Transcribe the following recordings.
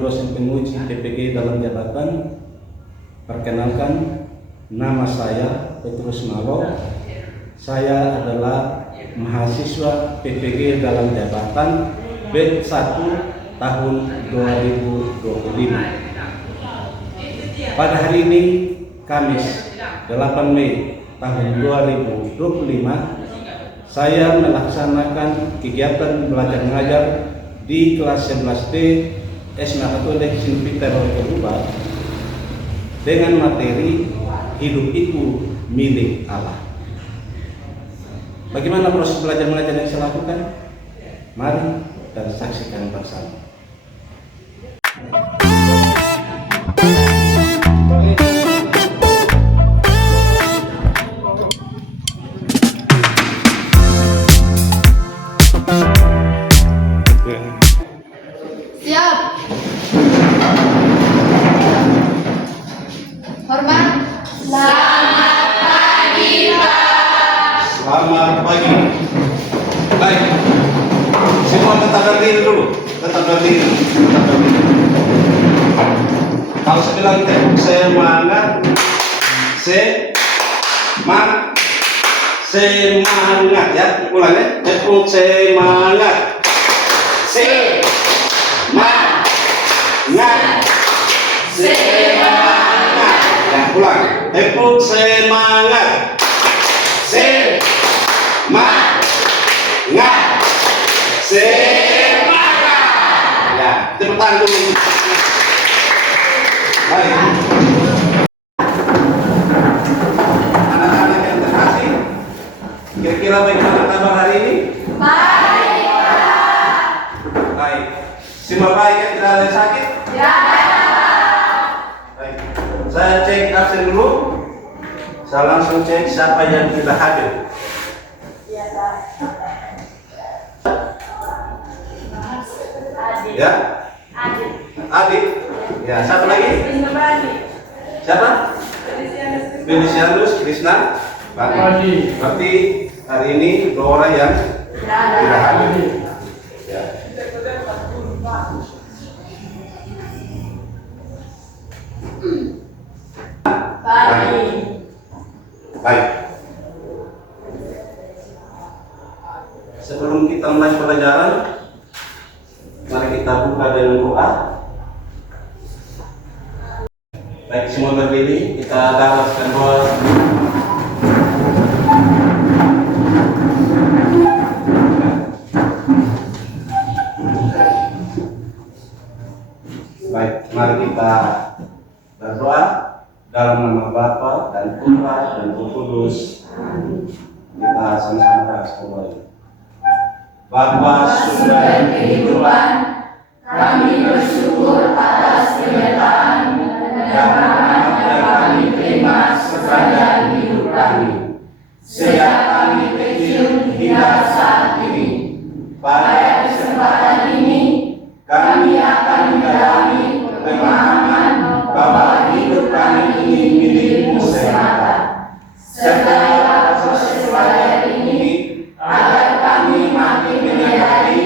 dosen penguji PPG dalam jabatan. Perkenalkan, nama saya Petrus Malo. Saya adalah mahasiswa PPG dalam jabatan batch 1 tahun 2025. Pada hari ini, Kamis 8 Mei tahun 2025, saya melaksanakan kegiatan belajar mengajar di kelas 11D SMA Katolik St. Peter Kedua dengan materi hidup itu milik Allah. Bagaimana proses belajar mengajar yang saya lakukan? Mari kita saksikan bersama. Siap. Hormat. Selamat pagi, Pak. Selamat pagi. Baik. Semua tetap berdiri dulu. Tetap berdiri. Kalau saya bilang tepuk semangat, semangat ya. Ulang ya. Tepuk semangat. Semangat. Semangat. Ya, ulang. Tepuk semangat. Semangat. Semangat. Ya, tepuk tangan dulu. Baik. Anak-anak yang terkasih, kira-kira bagaimana kabar hari ini? Baik, Pak. Baik. Semua baik ya? Tidak ada yang sakit? Ya. Baik. Saya cek absen dulu. Saya langsung cek siapa yang tidak hadir. Iya, Pak. Adik. Ya? Adik. Adik? Ya, satu lagi? Siapa? Felicianus Krishna Bandi. Berarti hari ini dua orang yang tidak hadir. Ya. Baik. Baik. Sebelum kita mulai pelajaran, mari kita buka dengan doa. Baik, semua berdiri, kita daraskan doa. Baik, mari kita berdoa dalam nama Bapa dan Putra dan Roh Kudus. Kita sama-sama berdoa. Bapa surga dan kehidupan, kami bersyukur atas penyertaan dan rahmat yang kami terima sepanjang hidup kami. Sejak kami kecil hingga saat ini, pada kesempatan ini kami akan mendalami pemahaman bahwa hidup kami ini milikmu semata. Serta proses belajar ini agar kami makin menyadari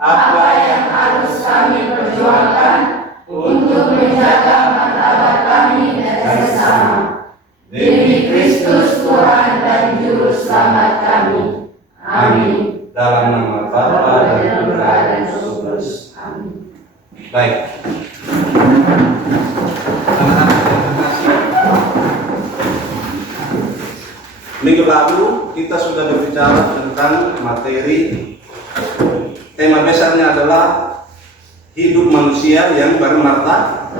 apa yang harus kami perjuangkan untuk menjaga martabat kami dan sesama. Demi Kristus Tuhan dan Juru Selamat kami. Amin. Dalam nama Bapa dan Putra dan Roh Kudus. Amin. Baik. Anak-anak yang terkasih, minggu lalu kita sudah berbicara tentang materi. Tema besarnya adalah hidup manusia yang bermartabat.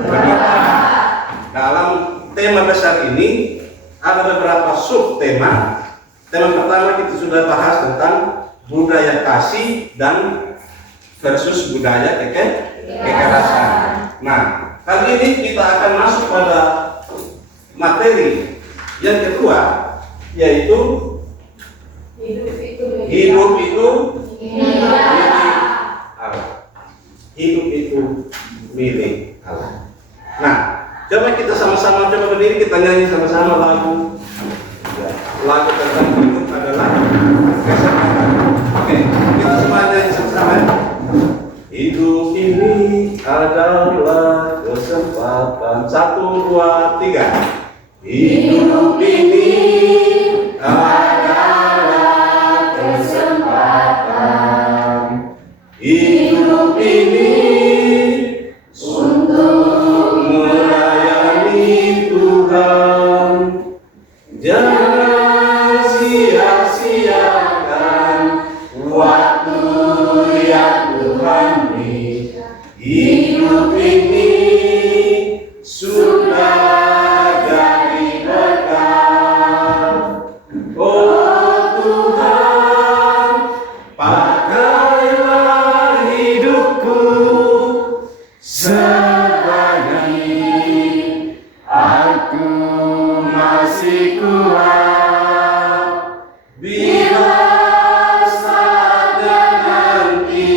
Dalam tema besar ini ada beberapa subtema. Tema pertama kita sudah bahas tentang budaya kasih dan versus budaya kekerasan. Nah, kali ini kita akan masuk pada materi yang kedua, yaitu hidup itu milik Allah. Hidup itu milik Allah. Nah, coba kita sama-sama berdiri, kita nyanyi sama-sama lagu. Lagu tentang hidup adalah kesempatan. Oke, kita semua nyanyi sama-sama. Hidup ini adalah adalah kesempatan. 1, 2, 3. Hidup ini adalah kesempatan. Hidup ini untuk melayani Tuhan. Jangan sia-siakan waktu yang Tuhan beri. Hidup ini sudah jadi berkat. Oh Tuhan, pakailah hidupku selagi aku masih kuat. Bila saatnya nanti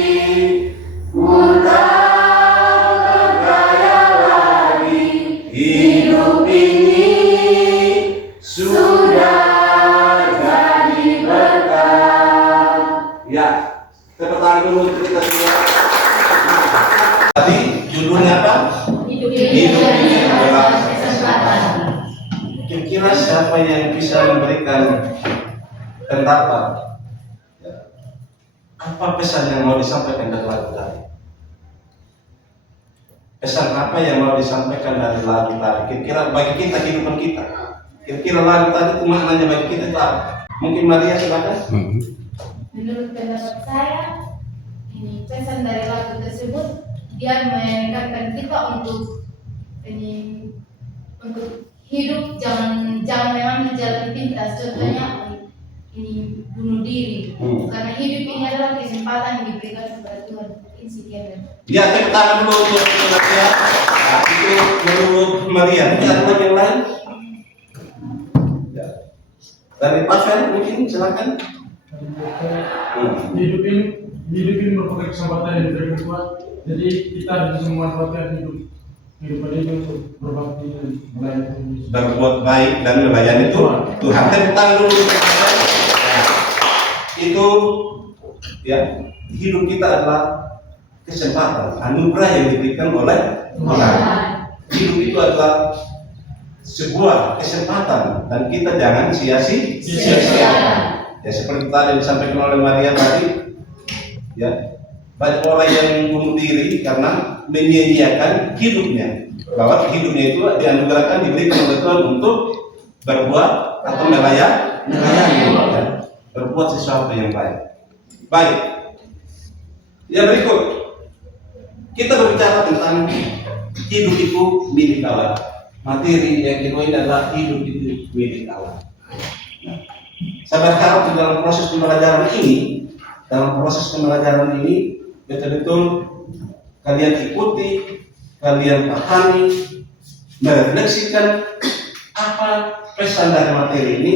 ku tak berdaya lagi, hidup ini sudah jadi berkat. Ya, tepuk tangan dulu untuk kita semua. Tadi judulnya apa? Hidup Hidup ini adalah kesempatan. Kira-kira siapa yang bisa memberikan pendapat? Ya. Apa pesan yang mau disampaikan dari lagu tadi? Pesan apa yang mau disampaikan dari lagu tadi? Kira-kira bagi kita, kehidupan kita. Kira-kira lagu tadi itu maknanya bagi kita itu apa? Mungkin Maria silakan. Menurut pendapat saya, ini pesan dari lagu tersebut dia mengingatkan kita untuk hidup, jangan mengambil jalan pintas. Contohnya ini bunuh diri, karena hidup ini adalah kesempatan yang diberikan kepada Tuhan. Ini sekian. Ya, tepuk tangan dulu untuk Maria. Nah, itu menurut Maria. Ada lagi yang lain? Ya. Dari Pak Fer mungkin silakan. Hidup ini merupakan kesempatan yang diberikan Tuhan. Jadi kita bisa memanfaatkan kehidupan ini untuk berbakti dan melayani Tuhan. Berbuat baik dan melayani Tuhan. Tepuk tangan dulu untuk Pak Fer. Ya. Itu ya, hidup kita adalah kesempatan, anugerah yang diberikan oleh Tuhan. Hidup itu adalah sebuah kesempatan dan kita jangan sia-siakan. Ya, seperti tadi disampaikan oleh Maria tadi, ya, banyak orang yang bunuh diri karena menyia-nyiakan hidupnya. Bahwa hidupnya itu dianugerahkan, diberikan oleh Tuhan untuk berbuat atau melayani, ya, berbuat sesuatu yang baik. Baik. Ya, berikut kita berbicara tentang hidup itu milik Allah. Materi yang kedua ini adalah hidup itu milik Allah. Saya berharap di dalam proses pembelajaran ini, betul-betul kalian ikuti, kalian pahami, merefleksikan apa pesan dari materi ini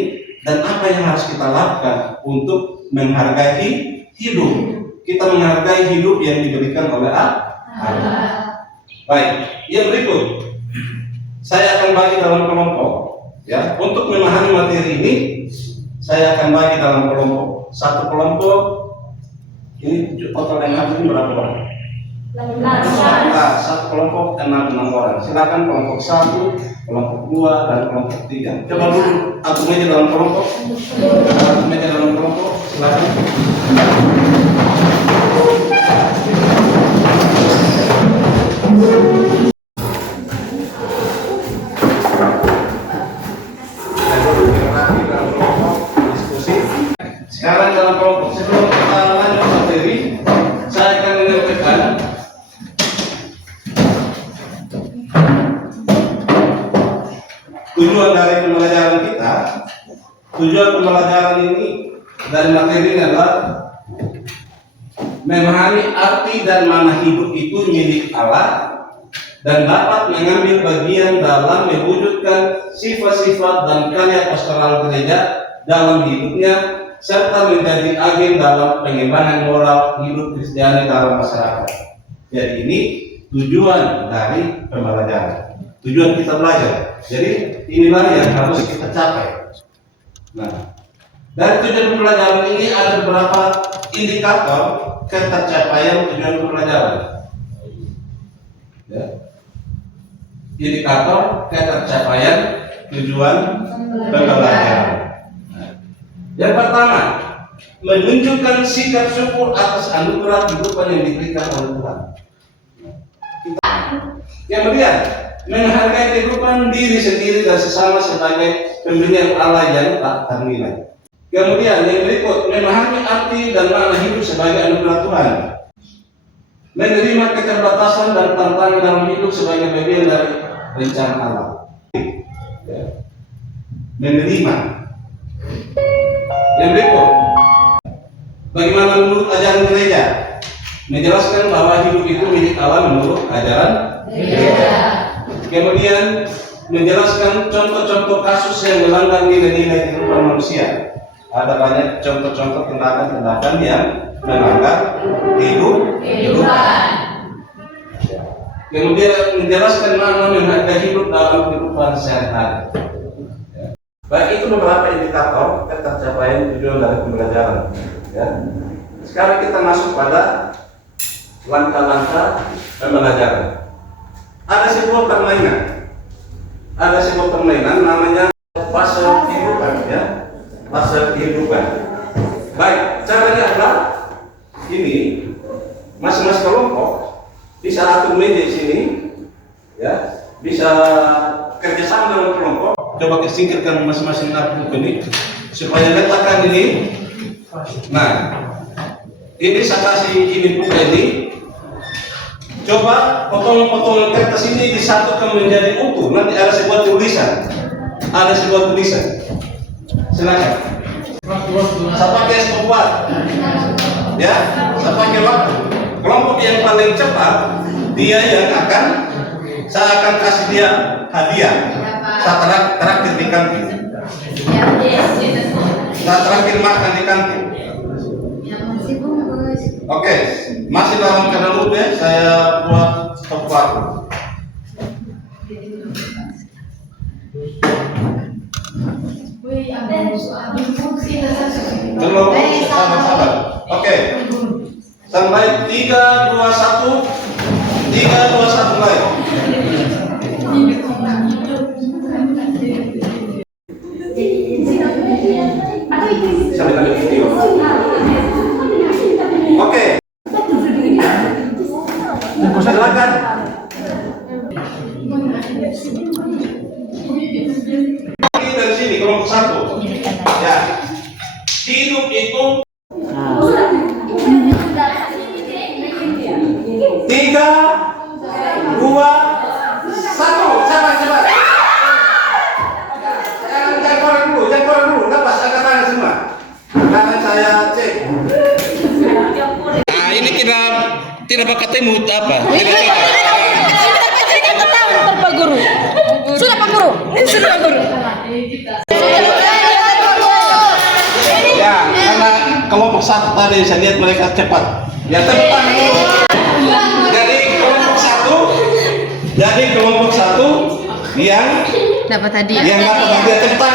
dan apa yang harus kita lakukan untuk menghargai hidup. Kita menghargai hidup yang diberikan oleh Allah. Baik, yang berikut saya akan bagi dalam kelompok. Ya, untuk memahami materi ini, saya akan bagi dalam kelompok. Satu kelompok ini total yang hadir berapa orang? 16. Satu kelompok 6 orang. Silakan kelompok 1, kelompok 2, dan kelompok 3. Coba dulu atur meja dalam kelompok. Atur meja dalam kelompok. Silakan. Sekarang dalam kelompok, sebelum kita lanjut materi, saya akan menyampaikan tujuan dari pembelajaran kita. Tujuan pembelajaran ini dari materi ini adalah memahami arti dan makna hidup itu milik Allah dan dapat mengambil bagian dalam mewujudkan sifat-sifat dan karya pastoral gereja dalam hidupnya, serta menjadi agen dalam pengembangan moral hidup Kristiani dalam masyarakat. Jadi ini tujuan dari pembelajaran, tujuan kita belajar. Jadi inilah yang harus kita capai. Nah, dari tujuan pembelajaran ini ada beberapa indikator ketercapaian tujuan pembelajaran. Ya. Indikator ketercapaian tujuan pembelajaran. Yang pertama, menunjukkan sikap syukur atas anugerah kehidupan yang diberikan oleh Tuhan. Kemudian, menghargai kehidupan diri sendiri dan sesama sebagai pemberian Allah yang tak ternilai. Kemudian yang berikut, memahami arti dan makna hidup sebagai anugerah Tuhan. Menerima keterbatasan dan tantangan dalam hidup sebagai bagian dari rencana Allah. Menerima. Yang berikut, bagaimana menurut ajaran gereja? Menjelaskan bahwa hidup itu milik Allah menurut ajaran gereja. Kemudian menjelaskan contoh-contoh kasus yang melanggar nilai-nilai kehidupan manusia. Ada banyak contoh-contoh tindakan-tindakan yang melanggar kehidupan. Kemudian menjelaskan makna menghargai hidup dalam kehidupan sehari-hari. Baik, itu beberapa indikator ketercapaian tujuan dari pembelajaran. Ya. Sekarang kita masuk pada langkah-langkah pembelajaran. Ada sebuah permainan namanya puzzle kehidupan, ya. Puzzle kehidupan. Baik, caranya adalah ini, masing-masing kelompok bisa atur meja di sini, ya, bisa kerjasama dalam kelompok. Coba singkirkan masing-masing buku ini supaya letakkan ini. Nah, ini saya kasih ini buku ini. Coba potongan-potongan kertas ini disatukan menjadi utuh. Nanti ada sebuah tulisan. Silakan. Saya pakai stopwatch. Ya, saya pakai waktu. Kelompok yang paling cepat dia yang saya akan kasih dia hadiah. Saya terakhir di kantin. Saya terakhir makan di kantin. Oke, masih dalam keadaan udah saya buat stopwatch. Belum, sabar. Oke. Sampai 3, 2, 1 mulai. Sampai tadi video. Oke. Silakan. Dari sini kelompok 1. Ya. Hidup itu 3, 2, 1. Sabar. Jangan keluar dulu. Lepas angkat tangan semua. Karena saya cek. Nah, ini tidak pakai temut apa? Pak Guru. Sudah Pak Guru. Ya, karena kelompok 1 tadi saya lihat mereka cepat. Ya, tepat. Jadi kelompok 1 yang Dapat hadiah. Yang dapat hadiah cepat.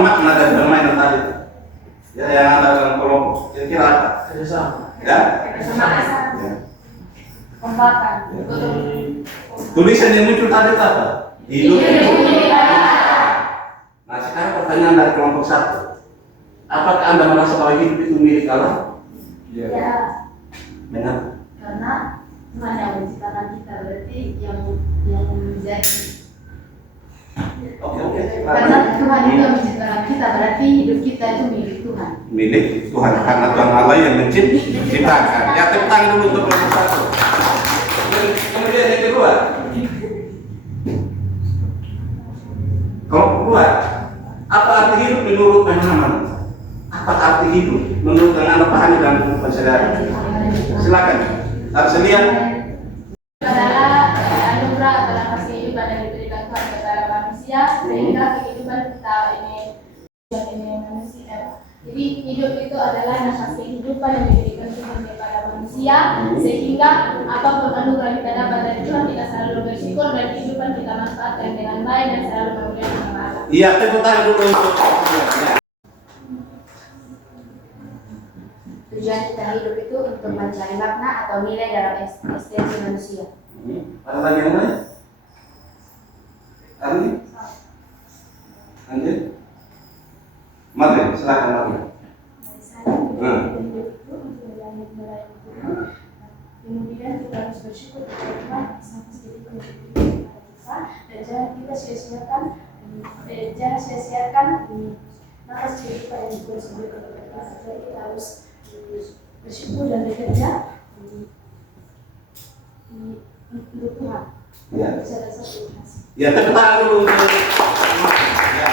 Makna dari permainan tadi. Ya, yang ada dalam kelompok. Kira-kira apa? Kerjasama. Ya. Pembakan. Tulisan yang muncul tadi apa? Hidup. Nah, sekarang pertanyaan dari kelompok 1. Apakah Anda merasa bahwa hidup itu milik Allah? Ya. Mengapa? Karena Tuhan yang menciptakan kita, berarti yang menjadi. Oke. Karena Tuhan itu menciptakan kita, berarti hidup kita itu milik Tuhan. Milik Tuhan, karena Tuhan Allah yang menciptakan. Ya, tepuk tangan dulu untuk kelompok 1. Kemudian yang kedua, kelompok 2. Apa arti hidup menurut pemahaman? Apa arti hidup menurut yang Anda pahami dalam kehidupan sehari-hari? Silakan. Harus lihat. Adalah anugerah dalam kehidupan yang diberikan Tuhan kepada manusia, sehingga kehidupan kita ini manusia. Jadi hidup itu adalah nafas kehidupan yang diberikan Tuhan kepada manusia, sehingga apapun anugerah yang kita dapat dari Tuhan, kita selalu bersyukur dan kehidupan kita manfaatkan dengan baik dan selalu memuliakan nama Allah. Iya, tepuk tangan dulu untuk tujuan kita hidup itu untuk mencari makna atau nilai dalam eksistensi manusia. Ada lagi yang lain? Arni? Anjir? Mari, silakan Mari. Kemudian kita harus bersyukur kepada Tuhan sampai sedikit kepada kita dan jangan kita sia-siakan maka sedikit yang disyukur kepada kita. Jadi kita harus bersyukur dan bekerja untuk Tuhan. Ya. Bisa rasa terima kasih. Ya, tepuk tangan dulu. Ya.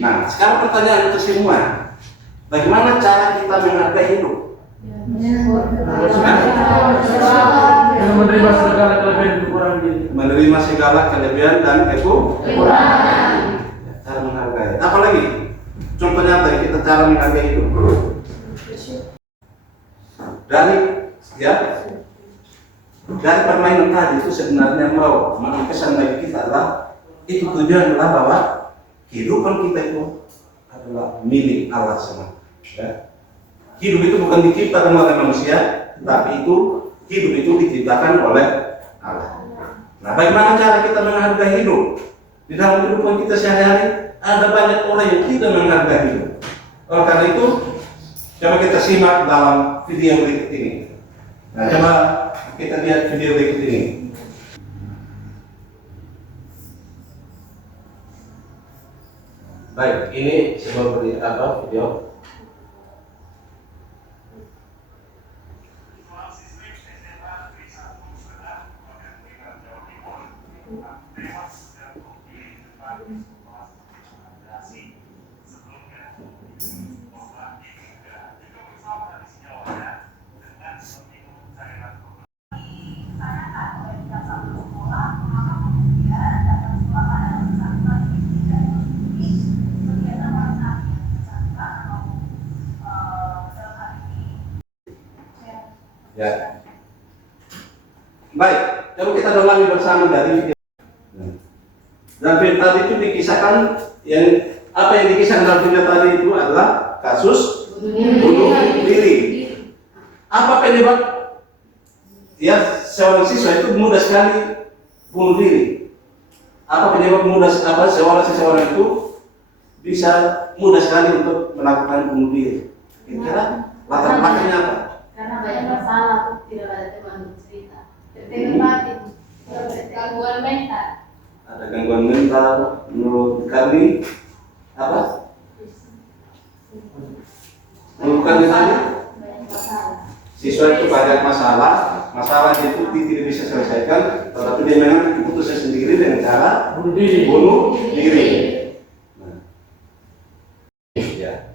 Nah, sekarang pertanyaan untuk semua. Bagaimana cara kita menghargai hidup? Dengan menerima segala kelebihan kekurangan diri. Menerima segala kelebihan dan kekurangan. Cara menghargai. Apa lagi? Contoh nyata kita cara menghargai hidup. Dari permainan tadi itu sebenarnya mau mengesan bagi kita adalah itu tujuan adalah bahwa kehidupan kita itu adalah milik Allah semata. Ya. Hidup itu bukan diciptakan oleh manusia, tapi hidup itu diciptakan oleh Allah. Nah, bagaimana cara kita menghargai hidup? Di dalam kehidupan kita sehari-hari ada banyak orang yang tidak menghargai hidup. Oleh karena itu, coba kita simak dalam video berikut ini. Nah, coba kita lihat video berikut ini. Baik, ini sebuah video. Ya. Baik, coba kita ulangi bersama dari video. Dan film tadi itu dikisahkan apa yang dikisahkan dalam video tadi itu adalah kasus bunuh diri. Apa penyebab? Ya, seorang siswa itu mudah sekali bunuh diri. Apa penyebab seseorang itu bisa mudah sekali untuk melakukan bunuh diri? Kira-kira latar belakangnya apa? Karena banyak masalah, tidak ada teman cerita. Tertembak, Gangguan mental. Ada gangguan mental. Menurut kami apa? Menurut kami tadi Banyak masalah. siswa itu banyak masalah itu tidak bisa selesaikan, tetapi dia mengambil keputusan sendiri dengan cara bunuh diri. Nah, ya.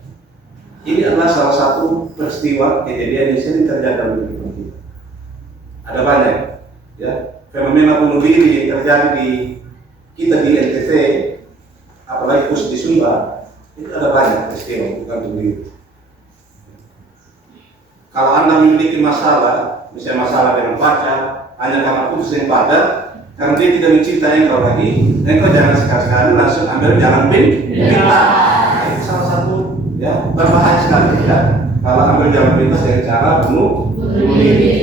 Ini adalah salah satu peristiwa kejadian yang sering terjadi dalam kehidupan kita. Ada banyak, ya, fenomena bunuh diri yang terjadi di kita di NTT, apalagi khusus di Sumba, itu ada banyak peristiwa bukan bunuh diri. Kalau Anda memiliki masalah, misalnya masalah dengan pacar, hanya karena putus dengan pacar, karena dia tidak mencintai engkau lagi, engkau jangan sekali-sekali langsung ambil jalan pintas. Itu salah satu, ya, berbahaya sekali, ya. Kalau ambil jalan pintas dengan cara bunuh diri.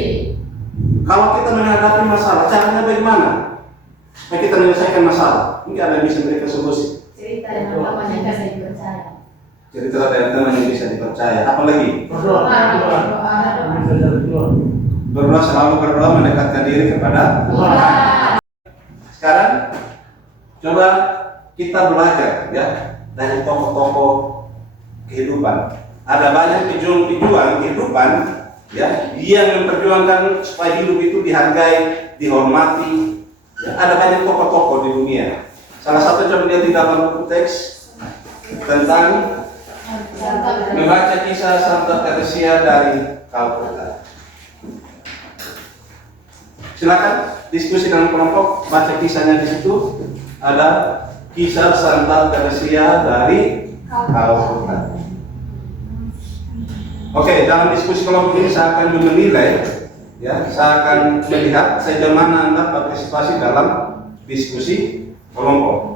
Kalau kita menghadapi masalah, caranya bagaimana? Supaya kita menyelesaikan masalah, mungkin ada yang bisa memberikan solusi. cerita yang namanya bisa dipercaya. Cerita dari teman yang bisa dipercaya. Apalagi berdoa, selalu berdoa mendekatkan diri kepada Tuhan. Sekarang coba kita belajar, ya, dari tokoh-tokoh kehidupan. Ada banyak pejuang kehidupan, ya, yang memperjuangkan supaya hidup itu dihargai, dihormati. Ya, ada banyak tokoh-tokoh di dunia. Salah satu coba lihat di dalam buku teks tentang membaca kisah Santa Teresia dari Kalkuta. Silakan diskusi dalam kelompok, baca kisahnya di situ. Ada kisah Santa Teresia dari Kalkuta. Oke, dalam diskusi kelompok ini saya akan menilai, ya, saya akan melihat sejauh mana Anda partisipasi dalam diskusi kelompok.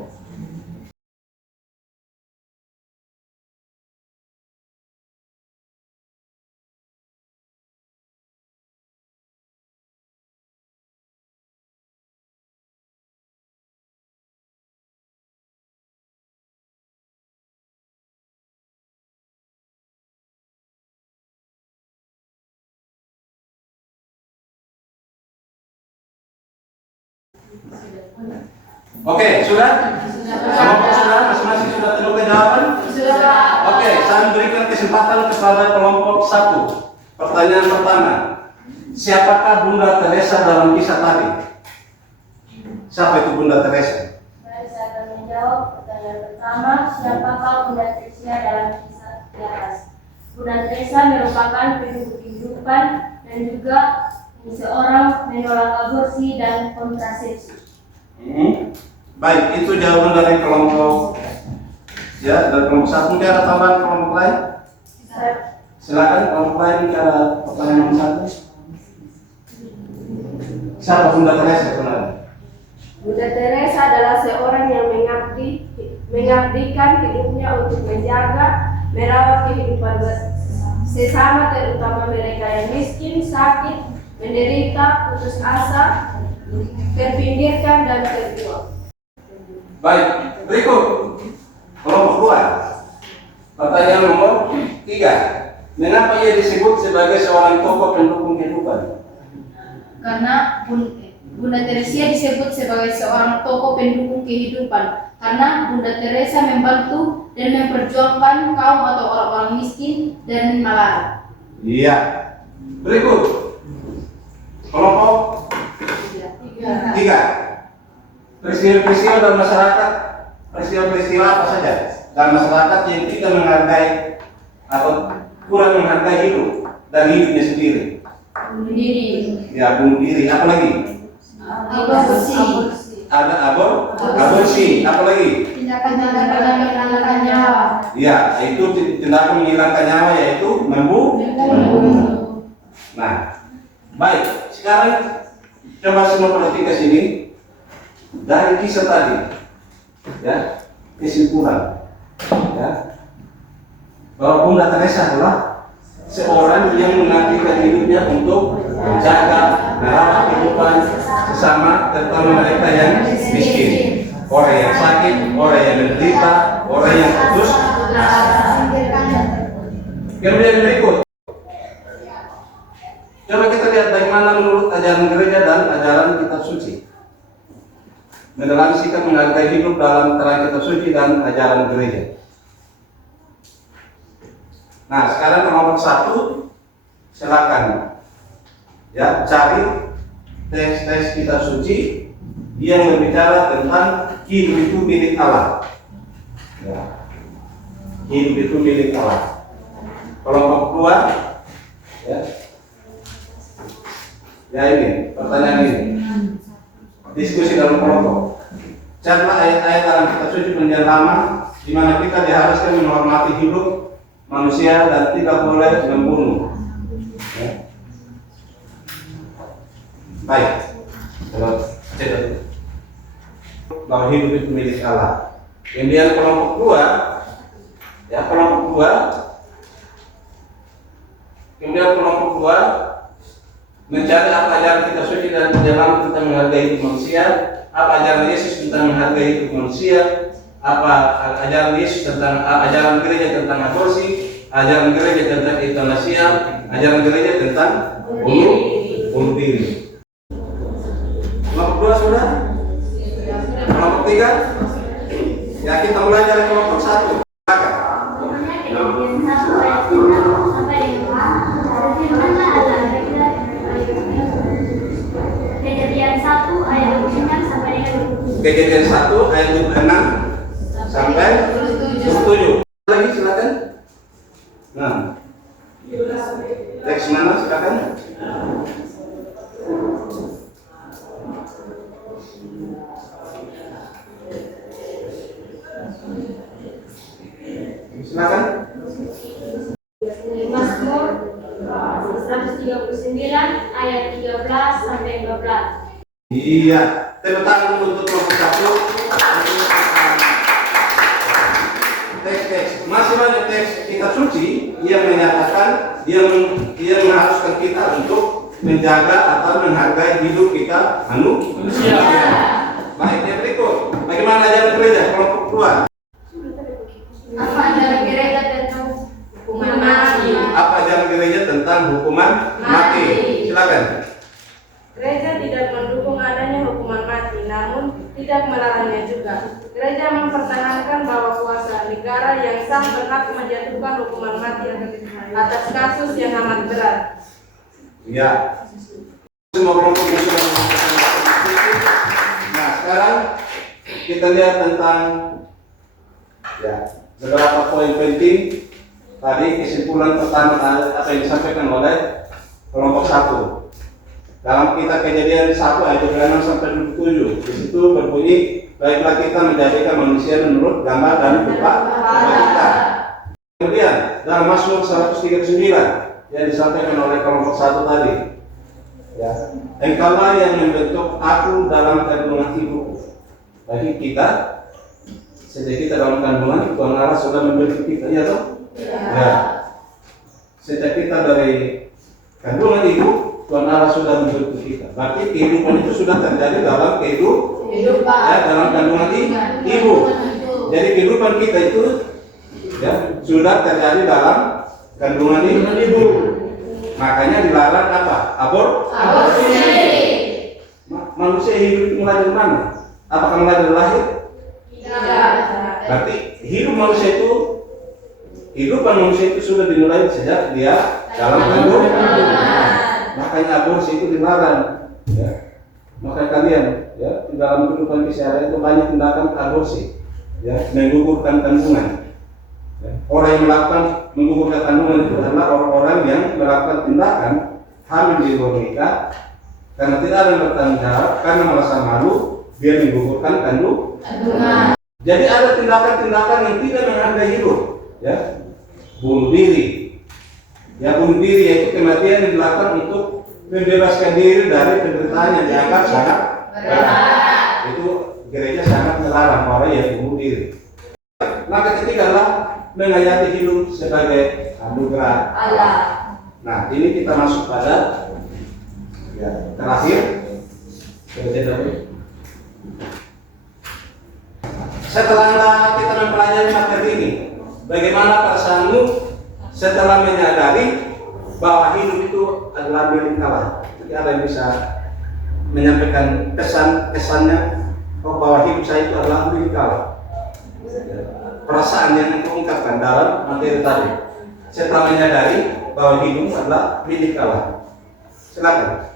Oke, sudah? Kelompok sudah? Masing-masing sudah temukan jawaban? Sudah. Oke, saya berikan kesempatan kepada kelompok 1. Pertanyaan pertama, siapakah Bunda Teresa dalam kisah tadi? Siapa itu Bunda Teresa? Mari saya akan menjawab pertanyaan pertama, siapakah Bunda Teresa dalam kisah di atas? Bunda Teresa merupakan pendukung kehidupan dan juga seorang menolak aborsi dan kontrasepsi. Baik, itu jawaban dari kelompok dari kelompok 1. Mungkin ada tambahan kelompok lain? Silakan kelompok lain ada pertanyaan nomor 1. Siapa Bunda Teresa sebenarnya? Bunda Teresa adalah seorang yang mengabdikan hidupnya untuk menjaga, merawat kehidupan sesama, terutama mereka yang miskin, sakit, menderita, putus asa, terpinggirkan dan terbuang. Baik, berikut kelompok 2. Pertanyaan nomor 3. Mengapa ia disebut sebagai seorang tokoh pendukung kehidupan? Karena Bunda Teresa disebut sebagai seorang tokoh pendukung kehidupan karena Bunda Teresa membantu dan memperjuangkan kaum atau orang-orang miskin dan malara. Iya. Berikut kelompok 3. Peristiwa-peristiwa dalam masyarakat, peristiwa-peristiwa apa saja dalam masyarakat yang tidak menghargai atau kurang menghargai hidup dan hidupnya sendiri. Bunuh diri. Ya, bunuh diri. Apa lagi? Aborsi. Ada aborsi. Apa lagi? Tindakan-tindakan menghilangkan nyawa. Ya, itu tindakan menghilangkan nyawa, yaitu membunuh. Nah, baik. Sekarang coba semua perhatikan sini. Dari kisah tadi, ya, kesimpulan, ya, bahwa Bunda Teresa adalah seorang yang mengabdikan hidupnya untuk menjaga, merawat kehidupan sesama, terutama mereka yang miskin, orang yang sakit, orang yang menderita, orang yang putus asa. Kemudian berikut, coba kita lihat bagaimana menurut ajaran gereja dan ajaran kitab suci. Mendalam sikap menghargai hidup dalam terang kitab suci dan ajaran gereja. Nah, sekarang kelompok 1, silakan ya cari teks-teks kitab suci yang berbicara tentang hidup itu milik Allah. Ya. Hidup itu milik Allah. Kelompok 2, ya ini pertanyaan ini. Diskusi dalam kelompok. Carilah ayat-ayat dalam kitab suci perjanjian lama di mana kita diharuskan menghormati hidup manusia dan tidak boleh membunuh. Ya. Baik. Coba cek bahwa hidup itu milik Allah. Kemudian kelompok 2, ya kelompok 2. Kemudian kelompok 2 mencari apa ajaran kitab suci dan perjalanan tentang menghargai hidup manusia, apa ajaran Yesus tentang menghargai hidup manusia, apa ajaran Yesus tentang ajaran gereja tentang aborsi, ajaran gereja tentang eutanasia, ajaran gereja tentang bunuh diri. Kelompok 2 sudah? Kelompok 3? Ya, kita mulai dari kelompok 1. Kejadian 1 ayat 26 sampai 27. Lagi silakan. Nah, teks mana silakan? Silakan. Mazmur 139 ayat 13 sampai 15. Iya, tepuk tangan untuk kelompok 1. Teks-teks, masih banyak teks kitab suci yang menyatakan, yang mengharuskan kita untuk menjaga atau menghargai hidup kita manusia. Baik, yang berikut, bagaimana ajaran gereja kelompok 2? Apa ajaran gereja tentang hukuman mati? Apa ajaran gereja tentang hukuman mati? Silakan. Gereja tidak mendukung adanya hukuman mati, namun tidak melarangnya juga. Gereja mempertahankan bahwa kuasa negara yang sah berhak menjatuhkan hukuman mati atas kasus yang amat berat. Ya. Semua kelompok musuh yang mengatakan. Nah, sekarang kita lihat tentang ya beberapa poin penting. Tadi kesimpulan pertama apa yang disampaikan oleh kelompok 1. Dalam kitab Kejadian 1 ayat 26 sampai 27, di situ berbunyi, baiklah kita menjadikan manusia menurut gambar dan rupa kita. Kemudian dalam Mazmur 139 yang disampaikan oleh kelompok 1 tadi, ya, engkaulah yang membentuk aku dalam kandungan ibuku. Bagi kita, sejak kita dalam kandungan, Tuhan Allah sudah membentuk kita, ya toh? Ya. Sejak kita dari kandungan ibu, Tuhan Allah sudah membentuk kita. Berarti kehidupan itu sudah terjadi dalam kehidupan, ya, dalam kandungan ibu. Jadi kehidupan kita itu ya sudah terjadi dalam kandungan ibu. Makanya dilarang apa? Aborsi. Manusia hidup itu mulai dari mana? Apakah mulai dari lahir? Tidak. Berarti kehidupan manusia itu sudah dimulai sejak dia dalam kandungan. Makanya aborsi itu dilarang. Ya. Maka kalian ya di dalam kehidupan keseharian itu banyak tindakan aborsi, ya, menggugurkan kandungan. Ya. Orang yang melakukan menggugurkan kandungan itu adalah orang-orang yang melakukan tindakan hamil di luar nikah karena tidak ada yang bertanggung jawab karena merasa malu dia menggugurkan kandungan. Jadi ada tindakan-tindakan yang tidak menghargai hidup, ya, bunuh diri. Ya, bunuh diri yaitu kematian yang dilakukan untuk membebaskan diri dari penderitaan yang dianggap sangat berat. Itu gereja sangat melarang orang yang bunuh diri. Maka ketiga adalah menghayati hidup sebagai anugerah Allah. Nah, ini kita masuk pada ya, terakhir. Setelah kita mempelajari materi ini, bagaimana perasaanmu setelah menyadari bahwa hidup itu adalah milik Allah? Jadi ada yang bisa menyampaikan kesannya bahwa hidup saya itu adalah milik Allah. Perasaan yang diungkapkan dalam materi tadi setelah menyadari bahwa hidup adalah milik Allah. Silakan.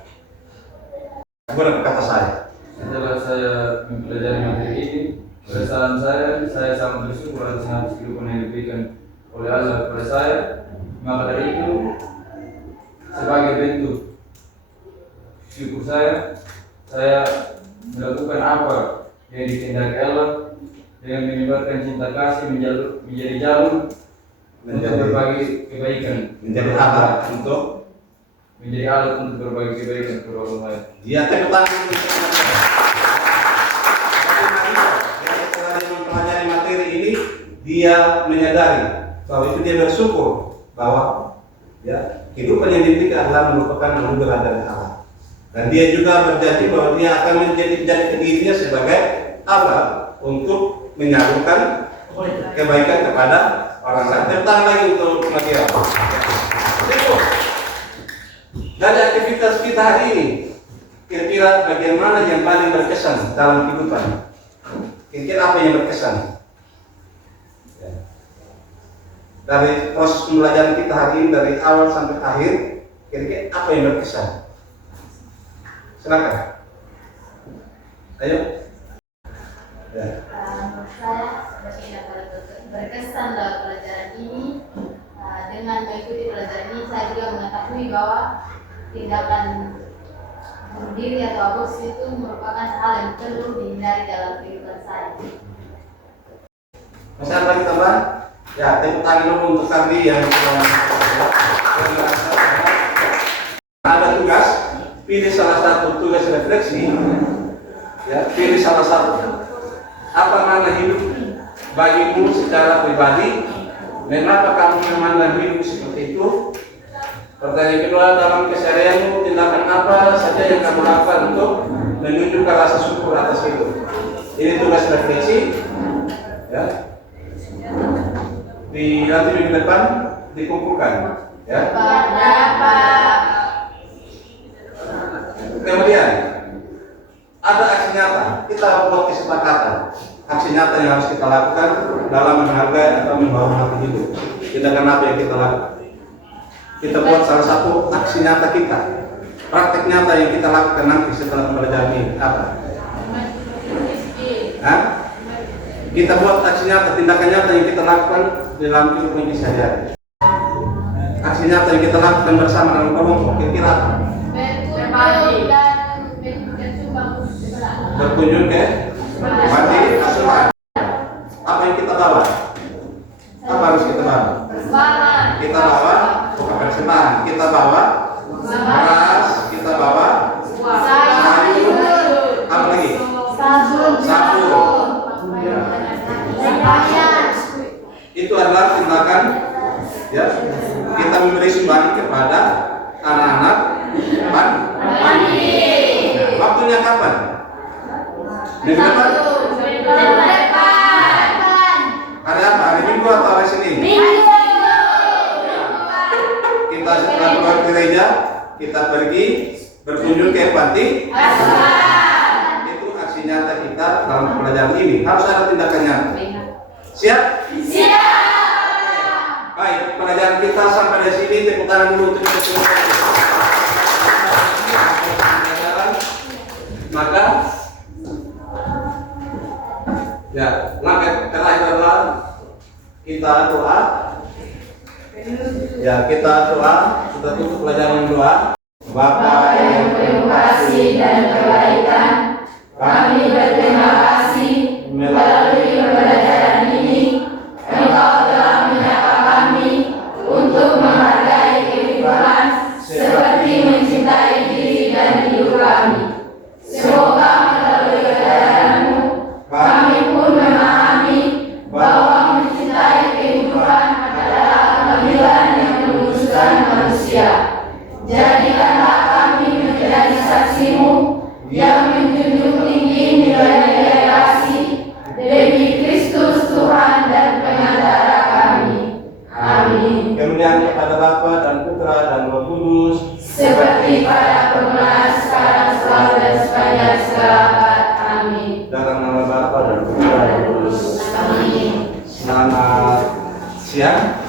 Benar kata saya. Setelah saya mempelajari materi ini, perasaan saya sangat bersyukur atas kehidupan yang diberikan oleh Allah kepada saya. Maka dari itu, sebagai bentuk syukur saya melakukan apa yang dikehendaki Allah dengan menyebarkan cinta kasih menjadi jalur untuk berbagi kebaikan, menjadi alat untuk berbagi kebaikan kepada orang lain. dia tepuk tangan. Setelah dia mempelajari materi ini, dia menyadari bahwa itu dia bersyukur bahwa ya kehidupan yang dimiliki adalah merupakan anugerah dari Allah. Dan dia juga berjanji bahwa dia akan menjadi dirinya sebagai alat untuk menyalurkan kebaikan kepada orang lain. Tepuk tangan lagi untuk Matia. Dari aktivitas kita hari ini, kira-kira bagaimana yang paling berkesan dalam kehidupan? Kira-kira apa yang berkesan? Ya. Dari proses pembelajaran kita hari ini dari awal sampai akhir, kira-kira apa yang berkesan? Silakan. Ayo. Ya. Menurut saya sebagai yang paling berkesan dalam pelajaran ini, dengan mengikuti pelajaran ini saya juga mengetahui bahwa tindakan bunuh diri atau aborsi itu merupakan hal yang perlu dihindari dalam kehidupan saya. Masih ada lagi tambahan? Ya, tepuk tangan dulu untuk Kardi yang ada tugas, pilih salah satu tugas refleksi. Ya, pilih salah satu. Apa makna hidup bagimu secara pribadi? Mengapa kamu memandang hidup seperti itu? Pertanyaan kedua, dalam keseharianmu tindakan apa saja yang kamu lakukan untuk menunjukkan rasa syukur atas hidup? Ini tugas refleksi. Ya. Di nanti minggu depan dikumpulkan. Ya. Kemudian ada aksi nyata. kita buat kesepakatan aksi nyata yang harus kita lakukan dalam menghargai atau menghormati hidup. Tindakan apa yang kita lakukan? Kita buat salah satu aksi nyata kita, praktek nyata yang kita lakukan nanti setelah pembelajaran ini apa? Hah? Kita buat aksi nyata, tindakan nyata yang kita lakukan dalam kehidupan ini sehari-hari. Aksi nyata yang kita lakukan bersama dalam kelompok kira-kira apa? Berkunjung ke panti asuhan. Apa yang kita bawa? Apa harus kita bawa? Kita bawa bukan persembahan. Kita bawa beras, kita bawa sayur, apa lagi? Sabun. Ya. Itu adalah tindakan ya kita memberi sumbangan kepada anak-anak panti. Waktunya kapan? Minggu depan? Hari apa? Hari Minggu atau hari Senin? Kita setelah keluar gereja, kita pergi berkunjung ke panti. Itu aksi nyata kita dalam pelajaran ini. Harus ada tindakan nyata. Siap? Baik, pelajaran kita sampai di sini. Tepuk tangan dulu untuk kita. Maka ya, langkah terakhir adalah kita doa. Ya, kita doa. Kita tutup pelajaran doa. Bapa yang penuh kasih dan kebaikan, kami berterima kasih melalui pelajaran ini. Engkau telah menyapa kami untuk menghargai kehidupan seperti mencintai diri dan hidup kami. Semoga melalui pelajaran-Mu kami pun memahami bahwa mencintai kehidupan adalah panggilan yang menguduskan manusia. Jadikanlah kami menjadi saksi-Mu yang menjunjung tinggi nilai-nilai kasih demi Kristus Tuhan dan Penyantara kami. Amin. Kemuliaan kepada Bapa dan Putra dan Roh Kudus, seperti pada permulaan, sekarang, selalu dan sepanjang segala abad. Amin. Dalam nama Bapa dan Putra dan Roh Kudus. Amin. Selamat siang.